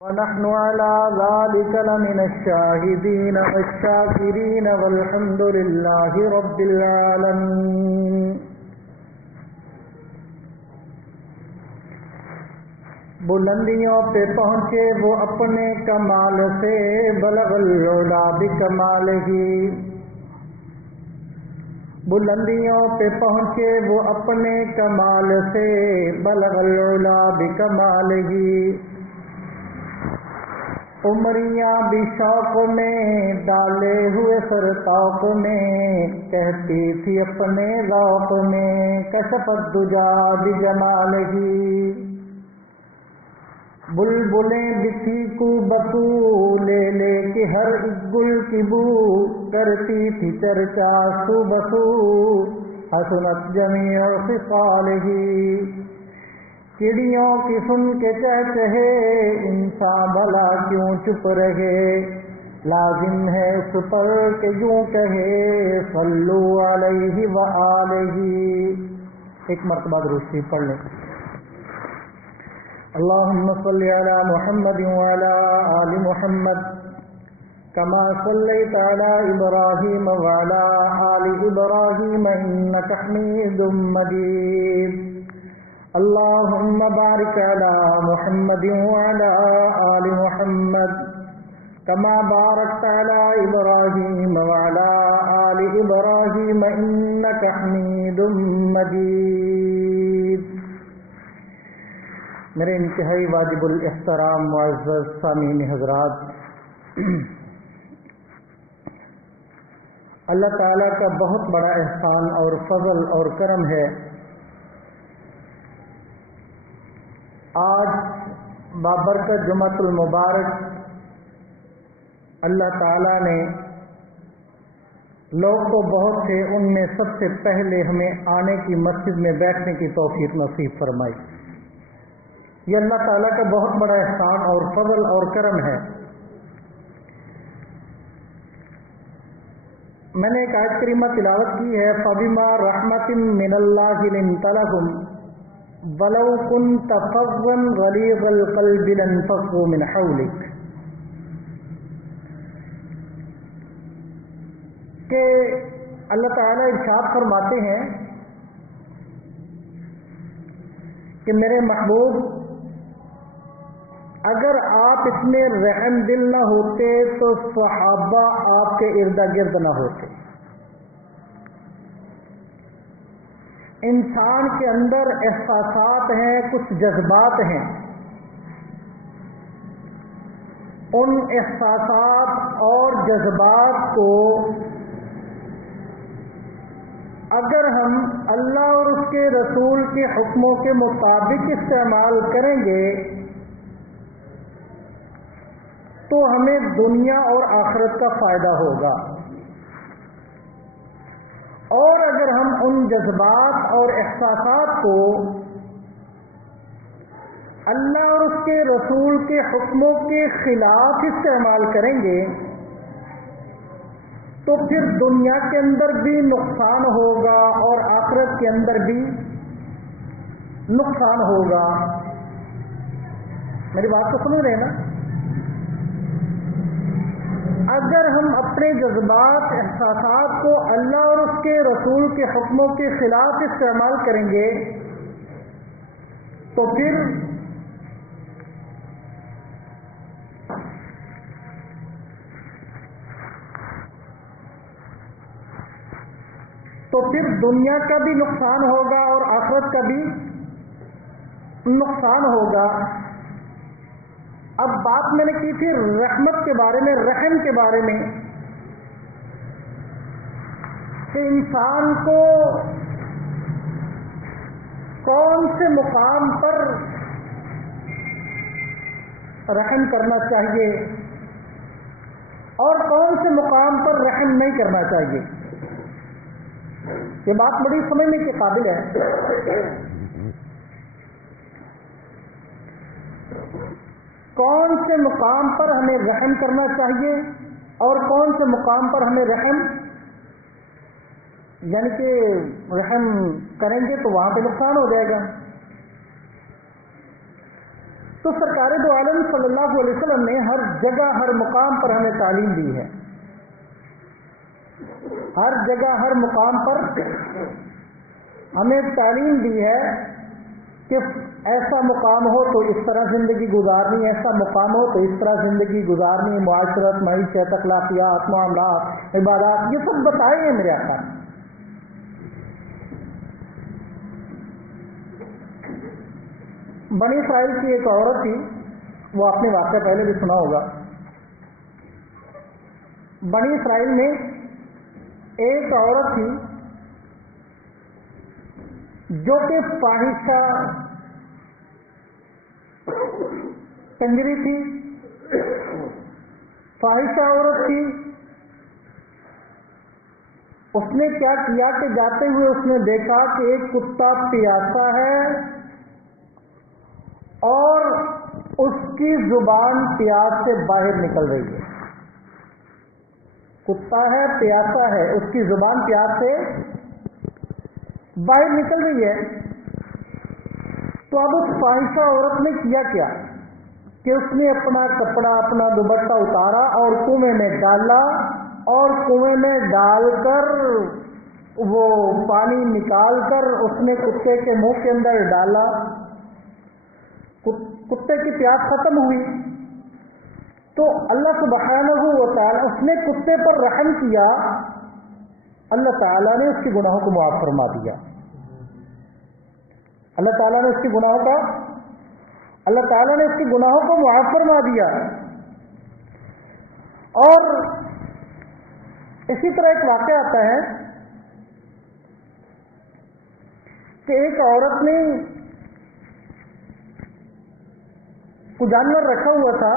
ونحن على ذلك لمن الشاهدين والشاكرين والحمد لله رب العالمين. بلندیوں پہ پہنچے وہ اپنے کمال سے، بلغ العلا بکمالہ. بلندیوں پہ پہنچے وہ اپنے کمال سے، بلغ العلا بکمالہ. عمریاں بھی شوق میں ڈالے ہوئے سر طوق میں، کہتی تھی اپنے ذوق میں کشف الدجا بجمالہ. بلبلیں بتھی کو بکو لے لے کے ہر ایک گل کی بو، کرتی تھی چرچا سو بسو حسنت جمیع خصالہ. چڑیوں کی سن کے چہچہے انسان بھلا کیوں چپ رہے، لازم ہے اس پر کہ یوں کہے صلو علیہ وآلہ. ایک مرتبہ درود شریف پڑھ لیں. اللہم صلی علی محمد وعلی آل محمد کما صلیت علی ابراہیم وعلی آل ابراہیم انک حمید مجید. اللہم بارک علی محمد وعلی آل محمد کما بارکت علی ابراہیم وعلی آل ابراہیم انک حمید مجید. میرے انتہائی واجب الاحترام معزز سامعین حضرات، اللہ تعالیٰ کا بہت بڑا احسان اور فضل اور کرم ہے. آج بابرکت جمعۃ المبارک اللہ تعالیٰ نے لوگ تو بہت تھے، ان میں سب سے پہلے ہمیں آنے کی مسجد میں بیٹھنے کی توفیق نصیب فرمائی. یہ اللہ تعالیٰ کا بہت بڑا احسان اور فضل اور کرم ہے. میں نے ایک آیت کریمہ تلاوت کی ہے، فَبِمَا رَحْمَةٍ مِّنَ اللَّهِ لِنتَ لَهُمْ وَلَوْ كُنْتَ فَظًّا غَلِيظَ الْقَلْبِ لَانفَضُّوا مِنْ حَوْلِكَ. کہ اللہ تعالیٰ ارشاد فرماتے ہیں کہ میرے محبوب، اگر آپ اتنے رحم دل نہ ہوتے تو صحابہ آپ کے ارد گرد نہ ہوتے. انسان کے اندر احساسات ہیں، کچھ جذبات ہیں. ان احساسات اور جذبات کو اگر ہم اللہ اور اس کے رسول کے حکموں کے مطابق استعمال کریں گے تو ہمیں دنیا اور آخرت کا فائدہ ہوگا. اور اگر ہم ان جذبات اور احساسات کو اللہ اور اس کے رسول کے حکموں کے خلاف استعمال کریں گے تو پھر دنیا کے اندر بھی نقصان ہوگا اور آخرت کے اندر بھی نقصان ہوگا. میری بات کو سمجھ رہے ہیں نا؟ اگر ہم اپنے جذبات احساسات کو اللہ اور اس کے رسول کے حکموں کے خلاف استعمال کریں گے تو پھر دنیا کا بھی نقصان ہوگا اور آخرت کا بھی نقصان ہوگا. اب بات میں نے کی تھی رحمت کے بارے میں، رحم کے بارے میں، کہ انسان کو کون سے مقام پر رحم کرنا چاہیے اور کون سے مقام پر رحم نہیں کرنا چاہیے. یہ بات بڑی سمجھنے کے قابل ہے. کون سے مقام پر ہمیں رحم کرنا چاہیے اور کون سے مقام پر ہمیں رحم، یعنی کہ رحم کریں گے تو وہاں پہ نقصان ہو جائے گا. تو سرکار دو عالم صلی اللہ علیہ وسلم نے ہر جگہ ہر مقام پر ہمیں تعلیم دی ہے، ہر جگہ ہر مقام پر ہمیں تعلیم دی ہے کہ ایسا مقام ہو تو اس طرح زندگی گزارنی، ایسا مقام ہو تو اس طرح زندگی گزارنی، معاشرت، معیشت، اخلاقیات، معاملات، عبادات، یہ سب بتائے ہیں میرے آقا نے۔ بنی اسرائیل کی ایک عورت تھی، وہ آپ نے واقعہ پہلے بھی سنا ہوگا۔ بنی اسرائیل میں ایک عورت تھی جو کہ فاحشہ کنجری تھی، فاحشہ عورت تھی۔ اس نے کیا کیا کہ جاتے ہوئے اس نے دیکھا کہ ایک کتا پیاسا ہے اور اس کی زبان پیاس سے باہر نکل رہی ہے۔ کتا ہے، پیاسا ہے، اس کی زبان پیاس سے باہر نکل رہی ہے۔ تو اب اس فاحشہ عورت نے کیا کہ اس نے اپنا کپڑا، اپنا دوپٹہ اتارا اور کنویں میں ڈالا، اور کنویں میں ڈال کر وہ پانی نکال کر اس نے کتے کے منہ کے اندر ڈالا۔ کتے کی پیاس ختم ہوئی تو اللہ سبحانہ و تعالی، اس نے کتے پر رحم کیا، اللہ تعالیٰ نے اس کے گناہوں کو معاف فرما دیا۔ اللہ تعالیٰ نے اس کے گناہوں کو معاف فرما دیا۔ اور اسی طرح ایک واقعہ آتا ہے کہ ایک عورت نے کوئی جانور رکھا ہوا تھا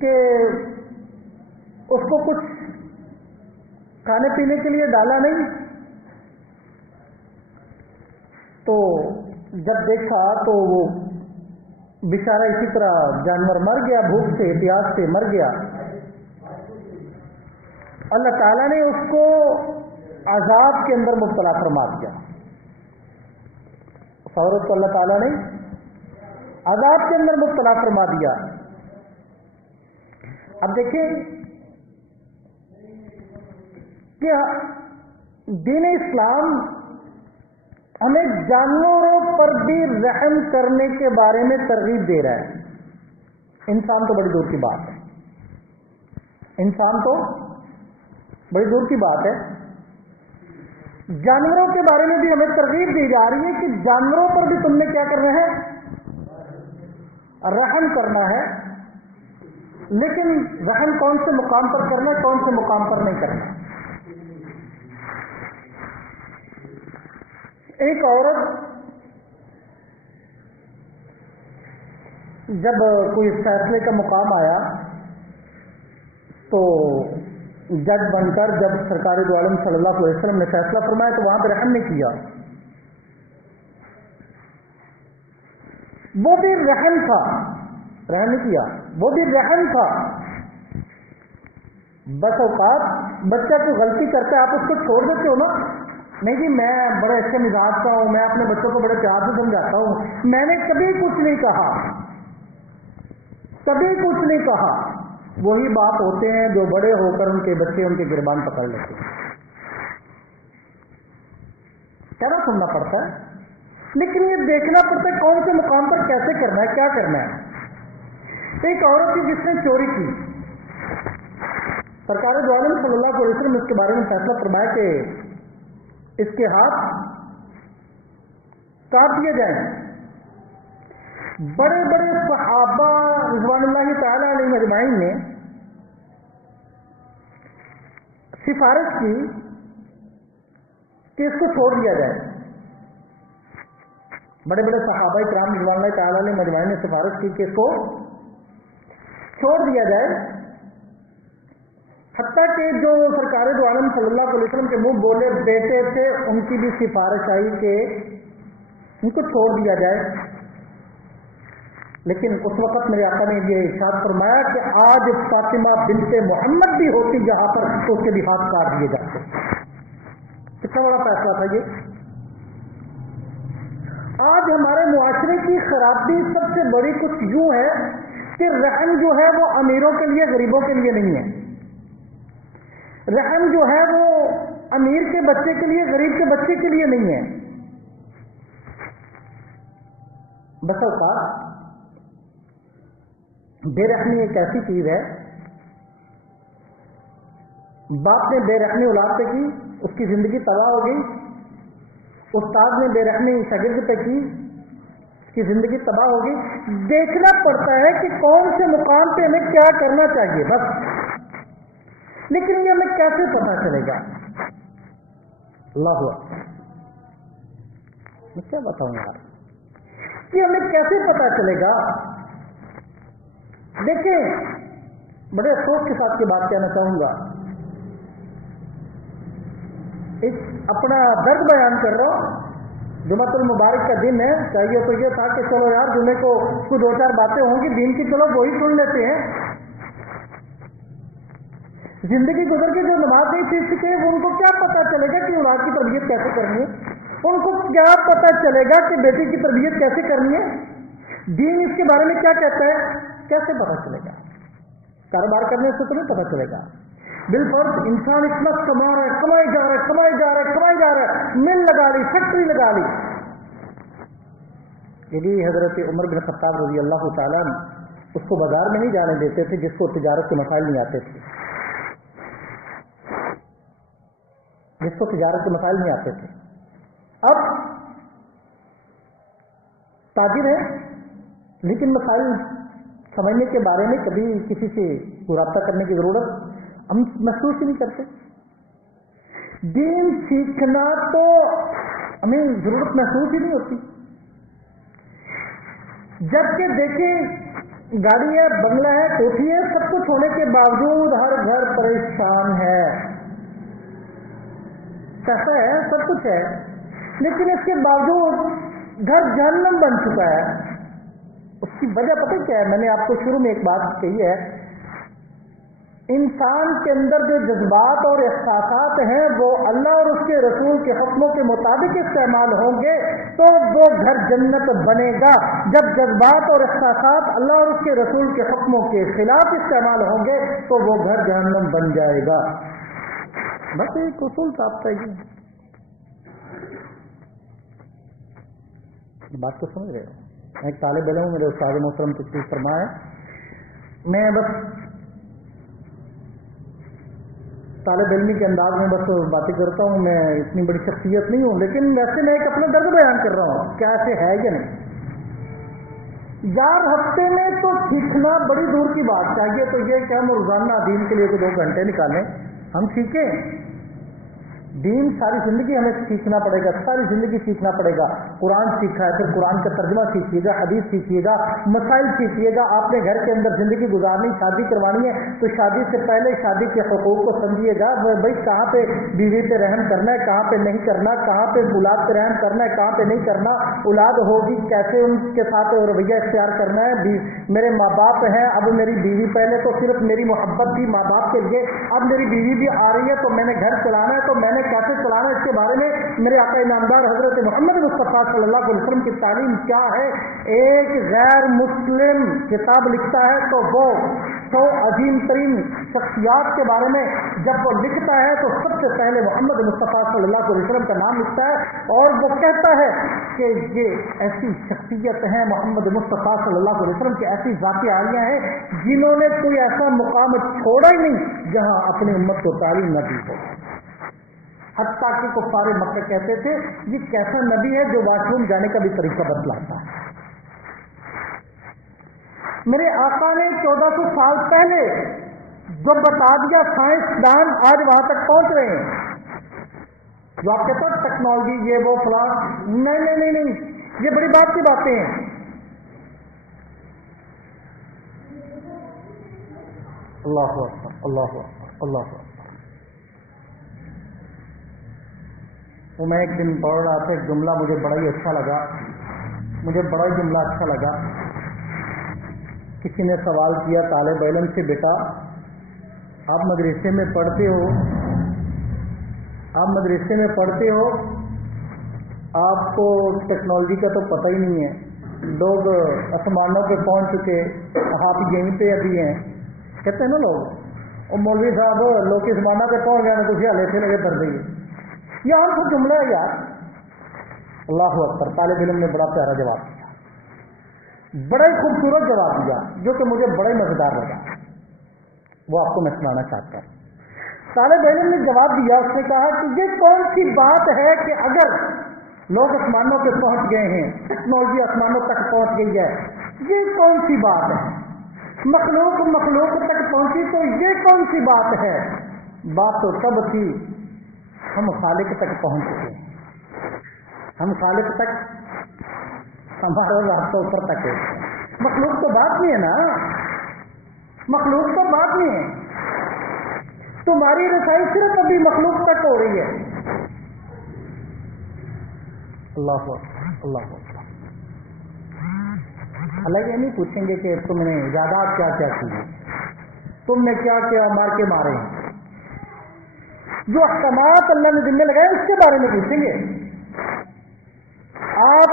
کہ اس کو کچھ کھانے پینے کے لیے ڈالا نہیں، تو جب دیکھا تو وہ بیچارہ اسی طرح جانور مر گیا، بھوک سے، پیاس سے مر گیا۔ اللہ تعالیٰ نے اس کو عذاب کے اندر مبتلا فرما دیا۔ اس عورت کو اللہ تعالیٰ نے عذاب کے اندر مبتلا فرما دیا۔ اب دیکھیں کہ دین اسلام ہمیں جانوروں پر بھی رحم کرنے کے بارے میں ترغیب دے رہا ہے۔ انسان تو بڑی دور کی بات ہے، انسان تو بڑی دور کی بات ہے، جانوروں کے بارے میں بھی ہمیں ترغیب دی جا رہی ہے کہ جانوروں پر بھی تم نے کیا کرنا ہے، رحم کرنا ہے۔ لیکن رحم کون سے مقام پر کرنا ہے، کون سے مقام پر نہیں کرنا۔ ایک عورت جب کوئی فیصلے کا مقام آیا تو جج بن کر جب سرکار دو عالم صلی اللہ علیہ وسلم نے فیصلہ فرمایا تو وہاں پہ رحم نہیں کیا، وہ بھی رحم تھا، رحم نہیں کیا، وہ بھی رحم تھا۔ بس اوقات بچہ کوئی غلطی کرتا ہے آپ اس کو چھوڑ دیتے ہو نا، نہیں جی میں بڑے اچھے مزاج کا ہوں، میں اپنے بچوں کو بڑے پیار سے سمجھاتا ہوں، میں نے کبھی کچھ نہیں کہا، کبھی کچھ نہیں کہا۔ وہی باپ ہوتے ہیں جو بڑے ہو کر ان کے بچے ان کے گربان پکڑ لیتے ہیں۔ کہنا سننا پڑتا ہے، لیکن یہ دیکھنا پڑتا ہے کون سے مقام پر کیسے کرنا ہے، کیا کرنا ہے۔ ایک عورت تھی جس نے چوری کی، سرکار دو عالم صلی اللہ علیہ وسلم نے اس کے بارے میں فیصلہ فرمایا کہ اس کے ہاتھ کاٹ دیے جائیں۔ بڑے بڑے صحابہ رضوان اللہ تعالی علیہ اجمعین نے سفارش کی کہ اس کو چھوڑ دیا جائے۔ بڑے بڑے صحابہ کرام رضوان اللہ تعالی علیہ اجمعین نے سفارش کی کہ اس کو چھوڑ دیا جائے، حتیٰ کہ جو سرکار دو عالم صلی اللہ علیہ وسلم کے منہ بولے بیٹے تھے ان کی بھی سفارش آئی کہ ان کو چھوڑ دیا جائے۔ لیکن اس وقت میرے آقا نے یہ ارشاد فرمایا کہ آج فاطمہ بنت محمد بھی ہوتی جہاں پر تو اس کے بھی ہاتھ کاٹ دیے جاتے۔ کتنا بڑا فیصلہ تھا یہ۔ آج ہمارے معاشرے کی خرابی سب سے بڑی کچھ یوں ہے کہ رحم جو ہے وہ امیروں کے لیے غریبوں کے لیے نہیں ہے. رحم جو ہے وہ امیر کے بچے کے لیے غریب کے بچے کے لیے نہیں ہے. بس اوقات بے رحمی ایک ایسی چیز ہے، باپ نے بے رحمی اولاد پہ کی، اس کی زندگی تباہ ہو گئی. استاد نے بے رحمی شاگرد پہ کی، اس کی زندگی تباہ ہو گئی. دیکھنا پڑتا ہے کہ کون سے مقام پہ ہمیں کیا کرنا چاہیے بس. لیکن یہ ہمیں کیسے پتا چلے گا؟ اللہ اکبر، میں کیا بتاؤں یار، کہ ہمیں کیسے پتا چلے گا؟ دیکھیں، بڑے افسوس کے ساتھ یہ بات کہنا چاہوں گا، ایک اپنا درد بیان کر رہا ہوں. جمعۃ المبارک کا دن ہے، چاہیے تو یہ تھا کہ چلو یار جمعے کو کوئی دو چار باتیں ہوں گی دین کی، چلو وہی سن لیتے ہیں. زندگی گزر کے جو نماز نہیں سیکھ سکے ان کو کیا پتا چلے گا کہ اولاد کی تربیت کیسے کرنی ہے؟ ان کو کیا پتا چلے گا کہ بیٹی کی تربیت کیسے کرنی ہے؟ دین اس کے بارے میں کیا کہتا ہے؟ کیسے پتا چلے گا؟ کاروبار کرنے سے تو نہیں پتا چلے گا. بالفرض انسان اتنا کما رہا ہے، کمائی جا رہا ہے، مل لگا لی، فیکٹری لگا لی. یعنی حضرت عمر بن خطاب رضی اللہ تعالیٰ اس کو بازار میں نہیں جانے دیتے تھے جس کو تجارت کے مسائل نہیں آتے تھے، جس کو تجارت کے مسائل نہیں آتے تھے. اب تاجر ہے لیکن مسائل سمجھنے کے بارے میں کبھی کسی سے رابطہ کرنے کی ضرورت ہم محسوس ہی نہیں کرتے. دین سیکھنا تو ہمیں ضرورت محسوس ہی نہیں ہوتی. جبکہ دیکھیں، گاڑی ہے، بنگلہ ہے، کوٹھی ہے، سب کچھ ہونے کے باوجود ہر گھر پریشان ہے. پیسہ ہے، سب کچھ ہے، لیکن اس کے باوجود گھر جہنم بن چکا ہے. اس کی وجہ پتہ کیا ہے؟ میں نے آپ کو شروع میں ایک بات کہی ہے، انسان کے اندر جو جذبات اور احساسات ہیں وہ اللہ اور اس کے رسول کے حکموں کے مطابق استعمال ہوں گے تو وہ گھر جنت بنے گا. جب جذبات اور احساسات اللہ اور اس کے رسول کے حکموں کے خلاف استعمال ہوں گے تو وہ گھر جہنم بن جائے گا. بس ایک اصول ثابت ہے. یہ بات کو سمجھ رہے ہو؟ میں ایک طالب علم ہوں، میرے استاد محترم تشریف فرما ہے. میں بس طالب علمی کے انداز میں بس باتیں کرتا ہوں، میں اتنی بڑی شخصیت نہیں ہوں، لیکن ویسے میں ایک اپنا درد بیان کر رہا ہوں کیا ایسے ہے یا نہیں. یار ہفتے میں تو سیکھنا بڑی دور کی بات، چاہیے تو یہ کہ ہم روزانہ دین کے لیے 2 گھنٹے نکالیں، ہم سیکھیں. دین ساری زندگی ہمیں سیکھنا پڑے گا، ساری زندگی سیکھنا پڑے گا. قرآن سیکھا ہے، پھر قرآن کا ترجمہ سیکھیے گا، حدیث سیکھیے گا، مسائل سیکھیے گا. آپ نے گھر کے اندر زندگی گزارنی، شادی کروانی ہے تو شادی سے پہلے شادی کے حقوق کو سمجھیے گا. بھائی کہاں پہ بیوی پہ رحم کرنا ہے، کہاں پہ نہیں کرنا، کہاں پہ اولاد پہ رحم کرنا ہے، کہاں پہ نہیں کرنا. اولاد ہوگی کیسے ان کے ساتھ رویہ اختیار کرنا ہے. میرے ماں باپ ہیں، اب میری بیوی، پہلے تو صرف میری محبت تھی ماں باپ کے لیے، اب میری بیوی بھی آ رہی ہے تو میں نے گھر چلانا ہے، تو میں نے کیسے چلانا، اس کے بارے میں میرے آقا انعامدار حضرت محمد مصطفیٰ صلی اللہ علیہ وسلم کی تعلیم کیا ہے. ایک غیر مسلم کتاب لکھتا ہے تو وہ 100 عظیم ترین شخصیات کے بارے میں جب وہ لکھتا ہے تو سب سے پہلے محمد مصطفیٰ صلی اللہ علیہ وسلم کا نام لکھتا ہے، اور وہ کہتا ہے کہ یہ ایسی شخصیت ہیں محمد مصطفیٰ صلی اللہ علیہ وسلم کی ایسی ذاتی عالیہ ہیں جنہوں نے کوئی ایسا مقام چھوڑا ہی نہیں جہاں اپنی امت کو تعلیم نہ دی ہو. حتیٰ کہ کفار مکہ کہتے تھے یہ کیسا نبی ہے جو واش روم جانے کا بھی طریقہ بتلاتا ہے. میرے آقا نے 1400 سال پہلے جو بتا دیا، سائنسدان آج وہاں تک پہنچ رہے ہیں. جو آپ کہتے ہیں ٹیکنالوجی یہ وہ فلاں، نہیں، یہ بڑی بات کی باتیں ہیں. اللہ اکبر، اللہ اکبر، اللہ اکبر. وہ میں ایک دن پڑھ رہا تھا، ایک جملہ مجھے بڑا ہی اچھا لگا، جملہ اچھا لگا. کسی نے سوال کیا طالب علم سے، بیٹا آپ مدرسے میں پڑھتے ہو آپ کو ٹیکنالوجی کا تو پتہ ہی نہیں ہے، لوگ آسمانوں پہ پہنچ چکے، آپ یہیں پہ ابھی ہیں، کہتے ہیں نا لوگ اور مولوی صاحب لوگ آسمانوں پہ پہنچ گئے تو ہلے سے لگے کر دئیے، یہ عام سا جملہ ہے یار۔ اللہ اکبر، طالب علم نے بڑا پیارا جواب دیا، بڑا ہی خوبصورت جواب دیا جو کہ مجھے بڑا ہی مزیدار لگا، وہ آپ کو میں سنانا چاہتا ہوں۔ طالب علم نے جواب دیا، اس نے کہا کہ یہ کون سی بات ہے کہ اگر لوگ آسمانوں پہ پہنچ گئے ہیں، ٹیکنالوجی آسمانوں تک پہنچ گئی ہے، یہ کون سی بات ہے؟ مخلوق تک پہنچی تو یہ کون سی بات ہے؟ بات تو تب تھی ہم خالق تک پہنچ چکے ہیں، ہم خالق تک، ہمارا راستہ اوپر تک ہے، مخلوق تو بات نہیں ہے نا، مخلوق تو بات نہیں ہے، تمہاری رسائی صرف ابھی مخلوق تک ہو رہی ہے۔ اللہ اللہ اللہ یہ نہیں پوچھیں گے کہ تم نے ایجادات کیا کیا کی، تم نے کیا کیا مار کے مارے ہیں، جو احکامات اللہ نے ذمہ لگائے اس کے بارے میں پوچھیں گے۔ آپ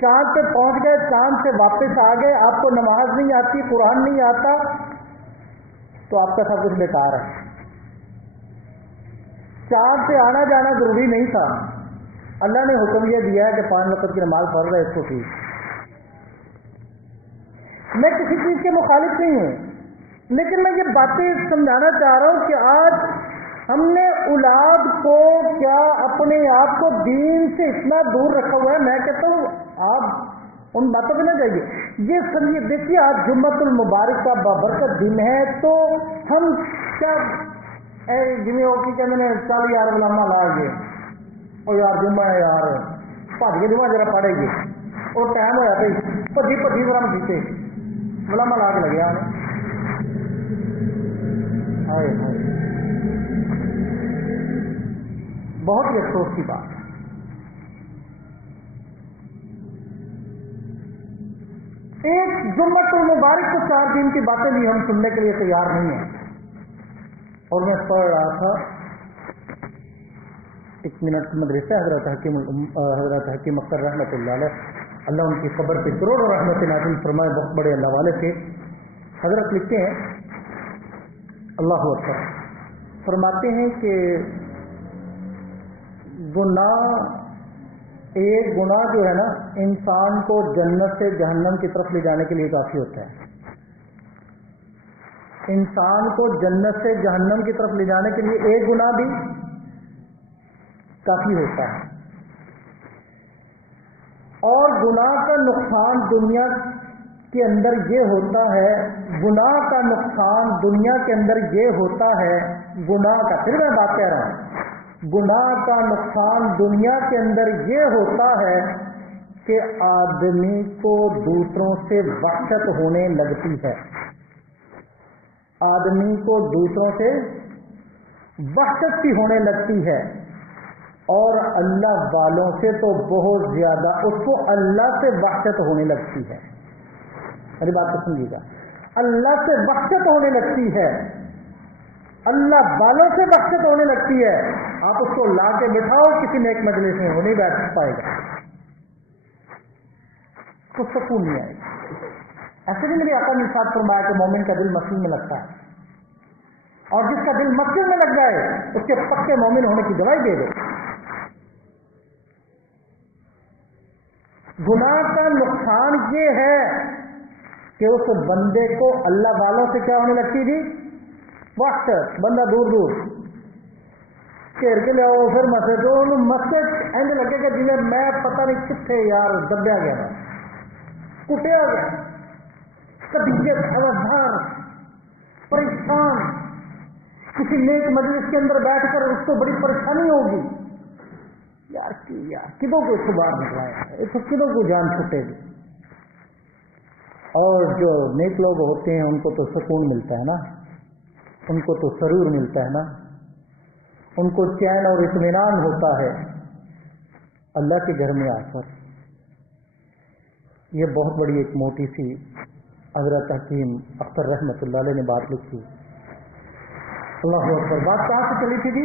چاند پہ پہنچ گئے، چاند سے واپس آ گئے، آپ کو نماز نہیں آتی، قرآن نہیں آتا، تو آپ کا سب کچھ بیکار ہے۔ چاند سے آنا جانا ضروری نہیں تھا، اللہ نے حکم یہ دیا ہے کہ 5 وقت کی نماز فرض ہے، اس کو ٹھیک۔ میں کسی چیز کے مخالف نہیں ہوں، لیکن میں یہ باتیں سمجھانا چاہ رہا ہوں کہ آج ہم نے اولاد کو کیا اپنے آپ کو دین سے اتنا دور رکھا ہوا ہے، میں کہتا ہوں آپ ان باتوں پہ نہ جائیے۔ یہ سمجھیے، دیکھیے آج جمعۃ المبارک کا بابرکت دن ہے، تو ہم کیا جمعے ہو کی کہتے ہیں چل یار غلامہ لا گئے، اور یار جمعہ ہے یار بھج کے جمعہ ذرا پڑے گی، اور ٹائم ہوا پہ بھجی ذرا ہم جیتے غلامہ لا کے لگے آنے۔ بہت ہی افسوس کی بات ہے۔ ایک جمعۃ المبارک کو 4 دن کی باتیں بھی ہم سننے کے لیے تیار نہیں ہیں۔ اور میں پڑھ رہا تھا ایک منٹ مدرسہ حضرت حکیم اختر رحمۃ اللہ علیہ، اللہ ان کی قبر پہ کروڑوں رحمت نازل فرمائے، بہت بڑے اللہ والے تھے۔ حضرت لکھتے ہیں اللہ اکبر، فرماتے ہیں کہ ایک گناہ جو ہے نا انسان کو جنت سے جہنم کی طرف لے جانے کے لیے کافی ہوتا ہے، انسان کو جنت سے جہنم کی طرف لے جانے کے لیے ایک گناہ بھی کافی ہوتا ہے۔ اور گناہ کا نقصان دنیا کے اندر یہ ہوتا ہے، گناہ کا نقصان دنیا کے اندر یہ ہوتا ہے، گناہ کا، پھر میں بات کہہ رہا ہوں، گناہ کا نقصان دنیا کے اندر یہ ہوتا ہے کہ آدمی کو دوسروں سے وحشت ہونے لگتی ہے، آدمی کو دوسروں سے وحشت سی ہونے لگتی ہے، اور اللہ والوں سے تو بہت زیادہ اس کو اللہ سے وحشت ہونے لگتی ہے۔ میری بات کو سنیے گا، اللہ سے وحشت ہونے لگتی ہے، اللہ والوں سے وحشت ہونے لگتی ہے۔ آپ اس کو لا کے بٹھاؤ کسی نیک مجلس میں، وہ نہیں بیٹھ پائے گا، تو سکون نہیں آئے گا۔ ایسے بھی میرے آقا نے ارشاد فرمایا کہ مومن کا دل مسجد میں لگتا ہے، اور جس کا دل مسجد میں لگ جائے اس کے پکے مومن ہونے کی گواہی دے دو۔ گناہ کا نقصان یہ ہے کہ اس بندے کو اللہ والوں سے کیا ہونے لگتی تھی؟ وحشت، بندہ دور دور گھیر کے لے آؤ، پھر مسجد اینج لگے گا جنہیں میں پتہ نہیں کتنے یار دبیا گیا، کٹیا گیا، طبیعت خبردار، پریشان، کسی نیک مجلس کے اندر بیٹھ کر اس کو بڑی پریشانی ہوگی، یار کدوں کو اس کو باہر نکلایا ہے، اس کو کدوں کو جان چھٹے گی۔ اور جو نیک لوگ ہوتے ہیں ان کو تو سکون ملتا ہے نا، ان کو تو سرور ملتا ہے نا، ان کو چین اور اطمینان ہوتا ہے اللہ کے گھر میں آ کر۔ یہ بہت بڑی ایک موٹی سی حضرت حکیم اختر رحمۃ اللہ علیہ نے بات لکھی۔ اللہ اکبر، بات کہاں سے چلی تھی جی؟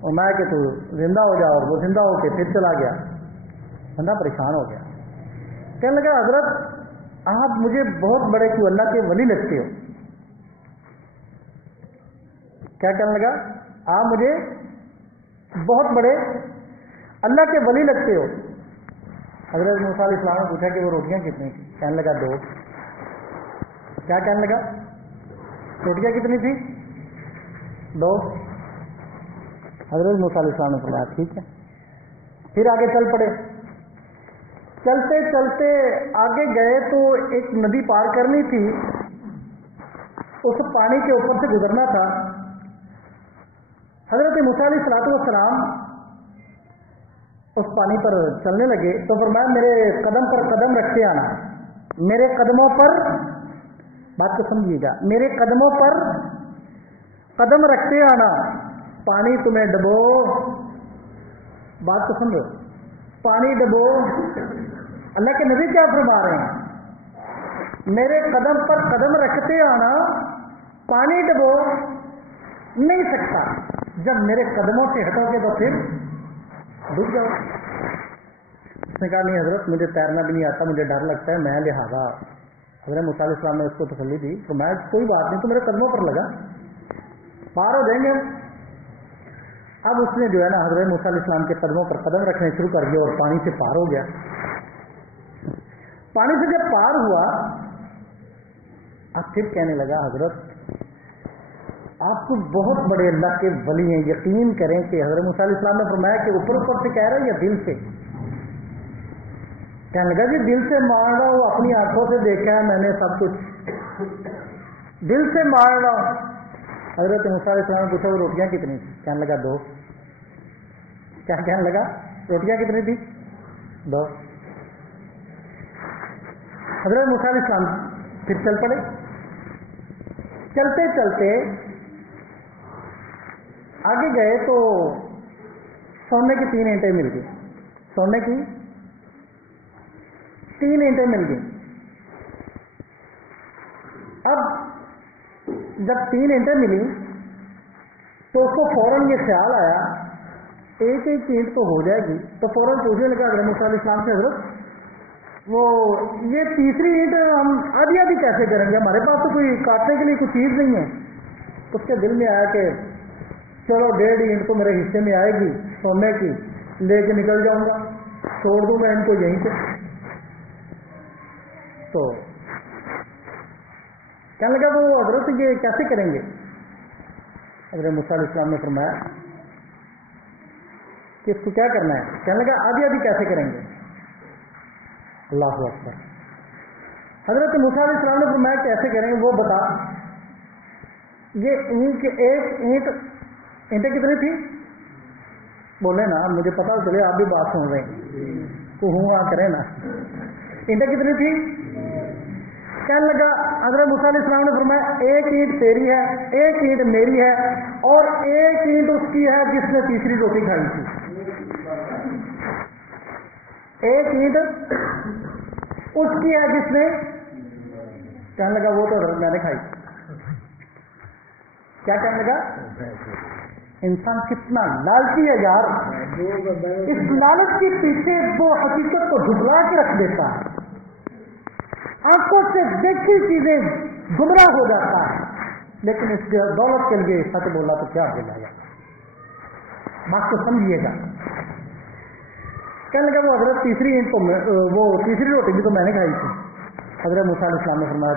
اور میں کہ تو زندہ ہو جاؤ، وہ زندہ ہو کے پھر چلا گیا. بندہ پریشان ہو گیا، کہنے لگا حضرت آپ مجھے بہت بڑے کوئی اللہ کے ولی لگتے ہو. کیا کہنے لگا؟ آپ مجھے بہت بڑے اللہ کے ولی لگتے ہو. حضرت موسیٰ علیہ السلام نے پوچھا کہ وہ روٹیاں کتنی تھیں؟ کہنے لگا 2. کیا کہنے لگا؟ روٹیاں کتنی تھی؟ 2. حضرت موسیٰ علیہ السلام نے فرمایا ٹھیک ہے. پھر آگے چل پڑے. چلتے چلتے آگے گئے تو ایک ندی پار کرنی تھی، اس پانی کے اوپر سے گزرنا تھا. حضرت موسیٰ علیہ السلام اس پانی پر چلنے لگے تو فرمایا میرے قدم پر قدم رکھتے آنا، میرے قدموں پر، بات کو سمجھیے گا، میرے قدموں پر قدم رکھتے آنا، پانی تمہیں ڈبو، بات کو سمجھو، پانی ڈبو. اللہ کے نبی کیا فرما رہے ہیں؟ میرے قدم پر قدم رکھتے آنا، پانی ڈبو نہیں سکتا، جب میرے قدموں سے ہٹو گے تو پھر ڈوب جاؤ. اس نے کہا نہیں حضرت مجھے تیرنا بھی نہیں آتا، مجھے ڈر لگتا ہے، میں لہٰذا. حضرت موسیٰ علیہ السلام نے اس کو تسلی دی تو میں کوئی بات نہیں، تو میرے قدموں پر لگا، پار ہو جائیں گے. اب اس نے جو ہے نا حضرت موسیٰ علیہ السلام کے قدموں پر قدم رکھنے شروع کر دیا اور پانی سے پار ہو گیا. پانی سے جب پار ہوا اب پھر کہنے لگا حضرت آپ تو بہت بڑے اللہ کے ولی ہیں، یقین کریں کہ حضرت موسیٰ علیہ السلام نے فرمایا کہ اوپر اوپر سے کہہ رہا ہے یا دل سے؟ کہنے لگا جی دل سے مان رہا ہوں، اپنی آنکھوں سے دیکھا ہے میں نے سب کچھ، دل سے مان رہا ہوں. حضرت موسیٰ علیہ السلام نے پوچھا وہ روٹیاں کتنی تھی؟ کہنے لگا 2. کیا کہنے لگا؟ روٹیاں کتنی تھی؟ 2. حضرت موسیٰ علیہ السلام پھر چل پڑے. چلتے چلتے آگے گئے تو سونے کی 3 اینٹیں مل گئی، سونے کی 3 اینٹیں مل گئی. اب جب 3 اینٹیں ملی تو اس کو فوراً یہ خیال آیا ایک ایک اینٹ تو ہو جائے گی، تو فوراً پوچھنے لگا حضرت موسیٰ علیہ السلام سے حضرت وہ یہ تیسری اینٹ ہم آدھی آدھی کیسے کریں گے، ہمارے پاس تو کوئی کاٹنے کے لیے کوئی چیز نہیں ہے. اس کے دل میں آیا کہ چلو 1.5 اینٹ تو میرے حصے میں آئے گی سونے کی، لے کے نکل جاؤں گا، چھوڑ دوں میں ان کو یہیں پہ. تو کہنے لگا وہ حضرت یہ کیسے کریں گے؟ حضرت موسیٰ علیہ السلام نے فرمایا کہ اس کو کیا کرنا ہے؟ کہنے لگا آدھی آدھی کیسے کریں گے؟ اللہ اکبر. حضرت موسیٰ علیہ السلام نے فرمایا کیسے کریں گے وہ بتا. یہ اینٹ ایک اینٹیں کتنی تھی؟ بولے نا مجھے پتا چلے آپ بھی بات سن رہے ہیں تو ہوں کریں نا. اینٹیں کتنی تھی؟ کہنے لگا حضرت موسیٰ علیہ السلام نے فرمایا 1 اینٹ تیری ہے، 1 اینٹ میری ہے، اور 1 اینٹ اس کی ہے جس نے تیسری روٹی کھائی تھی. 1 اینٹ اس کی ہے جس نے، کہنے لگا وہ تو میں نے کھائی. کیا کہنے لگا؟ انسان کتنا لالچی ہے یار، اس لالچ کے پیچھے وہ حقیقت کو جھٹلا کے رکھ دیتا ہے، آنکھوں سے دیکھی چیزیں گمراہ ہو جاتا ہے، لیکن اس دولت کے لیے سچ بولا تو کیا بولا گیا. بات کو سمجھیے گا. کہنے لگا وہ حضرت تیسری اینٹ تو وہ تیسری روٹی بھی تو میں نے کھائی تھی. حضرت موسیٰ علیہ السلام نے فرمایا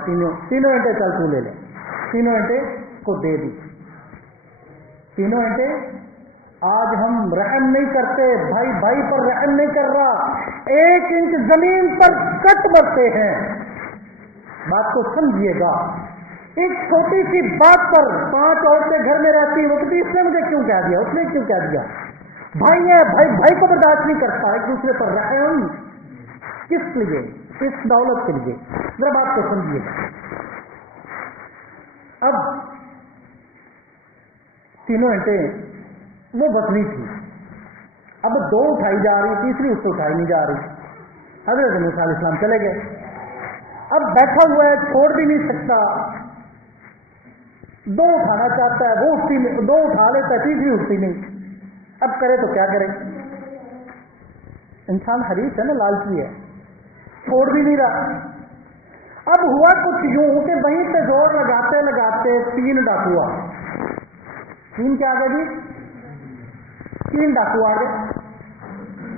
تینوں اینٹیں چل تو لے لے. 3 اینٹیں کو دے دی. 3 اینٹیں. آج ہم رحم نہیں کرتے، بھائی بھائی پر رحم نہیں کر رہا، 1 انچ زمین پر کٹ برتے ہیں. بات کو سمجھیے گا. ایک چھوٹی سی بات پر 5 عورتیں گھر میں رہتی، وہ کہتی اس نے مجھے کیوں کہہ دیا، اس نے کیوں کہہ دیا. بھائی ہے، بھائی بھائی کو برداشت نہیں کرتا، ایک دوسرے پر رحم کس لیے؟ اس دولت کے لیے. ذرا بات کو سمجھیے گا. اب 3 اینٹیں وہ بچنی تھی، اب 2 اٹھائی جا رہی، تیسری اس کو اٹھائی نہیں جا رہی. حضرت موسیٰ علیہ السلام چلے گئے. اب بیٹھا ہوا ہے، چھوڑ بھی نہیں سکتا، 2 اٹھانا چاہتا ہے، وہ اٹھتی نہیں، 2 اٹھا لیتا ہے، تیسری اٹھتی نہیں. اب کرے تو کیا کرے؟ انسان حریص ہے نا، لالچی ہے، چھوڑ بھی نہیں رہا۔ اب ہوا کچھ یوں کہ وہیں پہ زور لگاتے لگاتے 3 ڈاکو آ گئے۔ 3 کیا آ گئے جی؟ 3 ڈاکو آ گئے۔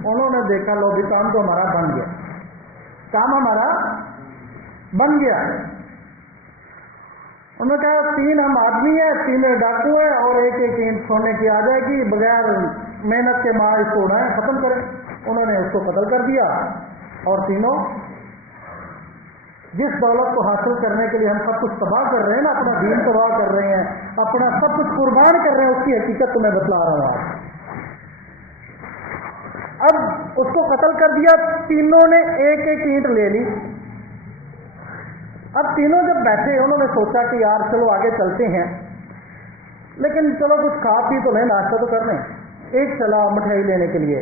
انہوں نے دیکھا لو بھی کام تو ہمارا بن گیا، کام ہمارا بن گیا۔ انہوں نے کہا 3 ہم آدمی ہیں، 3 ڈاکو ہیں، اور ایک اینٹ سونے کی آ جائے گی، بغیر محنت کے ماں اس کو اڑائیں، ختم کریں۔ انہوں نے اس کو قتل کر دیا، اور تینوں جس دولت کو حاصل کرنے کے لیے ہم سب کچھ تباہ کر رہے ہیں نا، اپنا دین تباہ کر رہے ہیں، اپنا سب کچھ قربان کر رہے ہیں، اس کی حقیقت تمہیں بتلا رہا ہوں۔ اب اس کو قتل کر دیا، تینوں نے ایک اینٹ لے لی۔ اب تینوں جب بیٹھے، انہوں نے سوچا کہ یار چلو آگے چلتے ہیں، لیکن چلو کچھ کھا پی تو لیں، ناشتہ تو کر لیں۔ ایک چلا مٹھائی لینے کے لیے،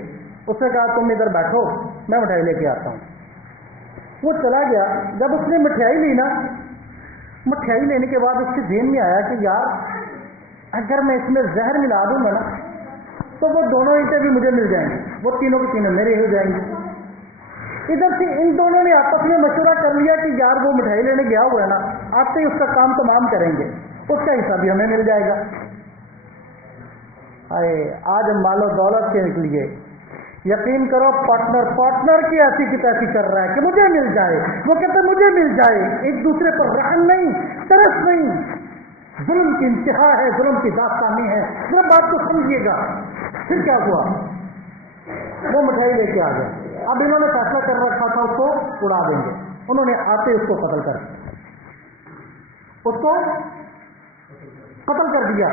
اس نے کہا تم ادھر بیٹھو، میں مٹھائی لے کے آتا ہوں۔ وہ چلا گیا۔ جب اس نے مٹھائی لی نا، مٹھائی لینے کے بعد اس کے ذہن میں آیا کہ یار اگر میں اس میں زہر ملا دوں گا نا تو وہ دونوں اینٹیں بھی مجھے مل جائیں گی، وہ تینوں کی تینوں میرے ہو جائیں گی۔ ادھر سے ان دونوں نے آپس میں مشورہ کر لیا کہ یار وہ مٹھائی لینے گیا ہوا ہے نا، آتے ہی اس کا کام تمام کریں گے، اس کا حصہ بھی ہمیں مل جائے گا۔ آج مال و دولت کے لیے یقین کرو پارٹنر کی ایسی کی تیسی کر رہا ہے کہ مجھے مل جائے، وہ کہتے ہیں مجھے مل جائے، ایک دوسرے پر رحم نہیں، ترس نہیں۔ ظلم کی انتہا ہے، ظلم کی داستانی ہے۔ ذرا بات کو سمجھیے گا۔ پھر کیا ہوا؟ وہ مٹھائی لے کے آ گئے۔ اب انہوں نے فیصلہ کر رکھا تھا اس کو اڑا دیں گے، انہوں نے آتے اس کو قتل کر دیا، اس کو قتل کر دیا۔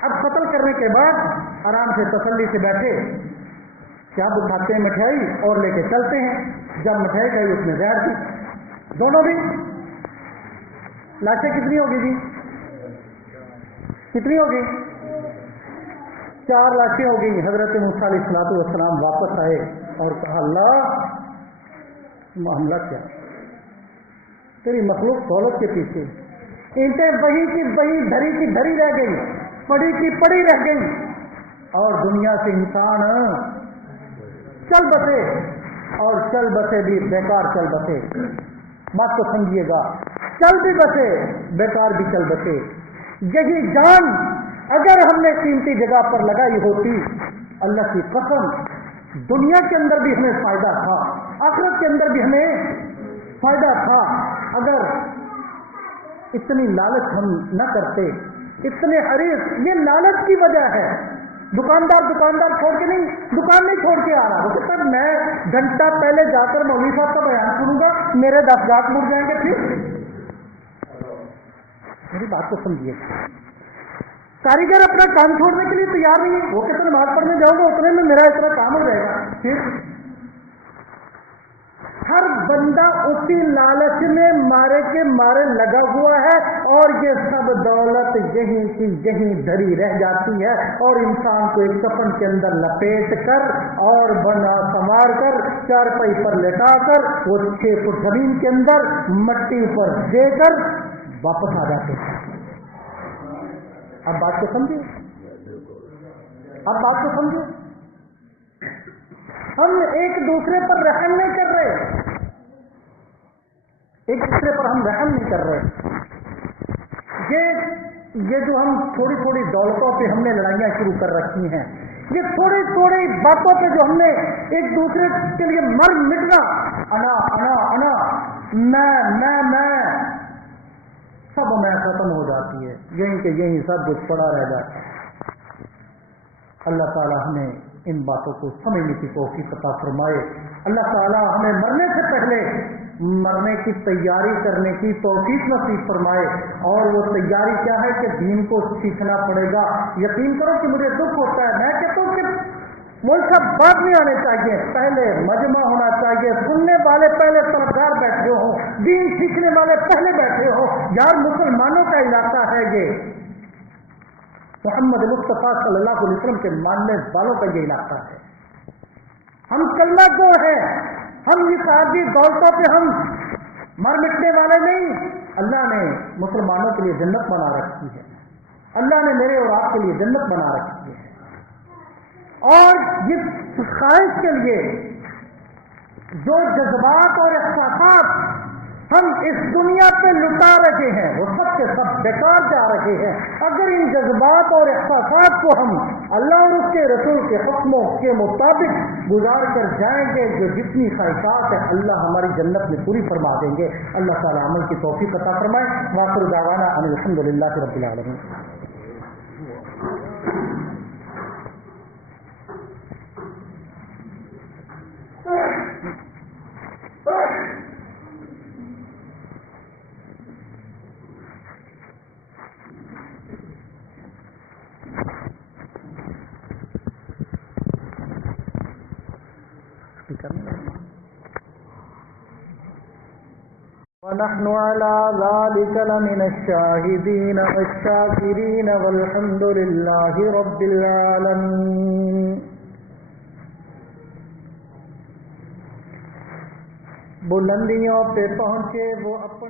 اب قتل کرنے کے بعد آرام سے تسلی سے بیٹھے، کیا اٹھاتے ہیں مٹھائی اور لے کے چلتے ہیں۔ جب مٹھائی کھائی اس میں زہر تھی، دونوں بھی۔ لاشیں کتنی ہوگی جی؟ کتنی ہوگی؟ 4 لاشیں ہو گئی۔ حضرت موسیٰ علیہ السلام واپس آئے اور کہا اللہ معاملہ کیا، تیری مخلوق دولت کے پیچھے، اینٹیں وہی کی وہی، دھری کی دھری رہ گئی، پڑی کی پڑی رہ گئی، اور دنیا سے انسان چل بسے، اور چل بسے بھی بیکار چل بسے۔ بات کو سمجھیے گا، چل بھی بسے بیکار بھی چل بسے۔ یہی جان اگر ہم نے قیمتی جگہ پر لگائی ہوتی، اللہ کی قسم دنیا کے اندر بھی ہمیں فائدہ تھا، آخرت کے اندر بھی ہمیں فائدہ تھا۔ اگر اتنی لالچ ہم نہ کرتے، اتنے حریص، یہ لالچ کی وجہ ہے۔ دکاندار چھوڑ کے نہیں، دکان نہیں چھوڑ کے آ رہا، وہ کہتا ہے میں گھنٹہ پہلے جا کر مولوی صاحب کا بیان سنوں گا، میرے 10 گاہک مڑ جائیں گے۔ پھر میری بات کو سمجھیے، کاریگر اپنا کام چھوڑنے کے لیے تیار نہیں ہے، وہ کہتے ہیں نماز پڑھنے جاؤں گا اتنے میں میرا اتنا کام ہو جائے گا۔ پھر ہر بندہ اسی لالچ میں مارے کے مارے لگا ہوا ہے، اور یہ سب دولت یہیں کی یہیں دھری رہ جاتی ہے، اور انسان کو ایک کفن کے اندر لپیٹ کر اور بنا سنوار کر چارپائی پر لٹا کر وہ 6 فٹ زمین کے اندر مٹی پر دے کر واپس آ جاتے ہیں۔ اب بات کو سمجھے، اب بات کو سمجھے، ہم ایک دوسرے پر رحم نہیں کر رہے، ایک دوسرے پر ہم رحم نہیں کر رہے۔ یہ جو ہم تھوڑی تھوڑی دولتوں پہ ہم نے لڑائیاں شروع کر رکھی ہیں، یہ تھوڑی تھوڑی باتوں پہ جو ہم نے ایک دوسرے کے لیے مر مٹنا، انا انا انا، میں سب میں ختم ہو جاتی ہے، یہیں کہ یہیں سب کچھ پڑا رہ جاتا ہے۔ اللہ تعالیٰ ہمیں ان باتوں کو سمجھنے کی توفیق عطا فرمائے۔ اللہ تعالیٰ ہمیں مرنے سے پہلے مرنے کی تیاری کرنے کی توفیق نصیب فرمائے، اور وہ تیاری کیا ہے کہ دین کو سیکھنا پڑے گا۔ یقین کرو کہ مجھے دکھ ہوتا ہے، میں کہتا ہوں کہ ملک سب بعد میں آنے چاہیے، پہلے مجمع ہونا چاہیے، سننے والے پہلے طرفدار بیٹھے ہوں، دین سیکھنے والے پہلے بیٹھے ہوں۔ یار مسلمانوں کا علاقہ ہے یہ، محمد مصطفیٰ صلی اللہ علیہ وسلم کے ماننے والوں کا یہ علاقہ ہے۔ ہم کلمہ گو ہیں، ہم اس عادی دولتوں پہ ہم مر مٹنے والے نہیں۔ اللہ نے مسلمانوں کے لیے جنت بنا رکھی ہے، اللہ نے میرے اور آپ کے لیے جنت بنا رکھی ہے۔ اور جس خواہش کے لیے جو جذبات اور احساسات ہم اس دنیا پہ لٹا رہے ہیں وہ سب کے سب بیکار جا رہے ہیں. اگر ان جذبات اور احساسات کو ہم اللہ اور اس کے رسول کے حکموں کے مطابق گزار کر جائیں گے، جو جتنی خواہشات ہیں اللہ ہماری جنت میں پوری فرما دیں گے. اللہ تعالی عمل کی توفیق عطا فرمائے. وآخر دعوانا ان الحمدللہ رب العالمین. ونحن على ذلك لمن الشاهدين والشاكرين والحمد لله رب العالمين. بلندیوں پہ پہنچے وہ اپنے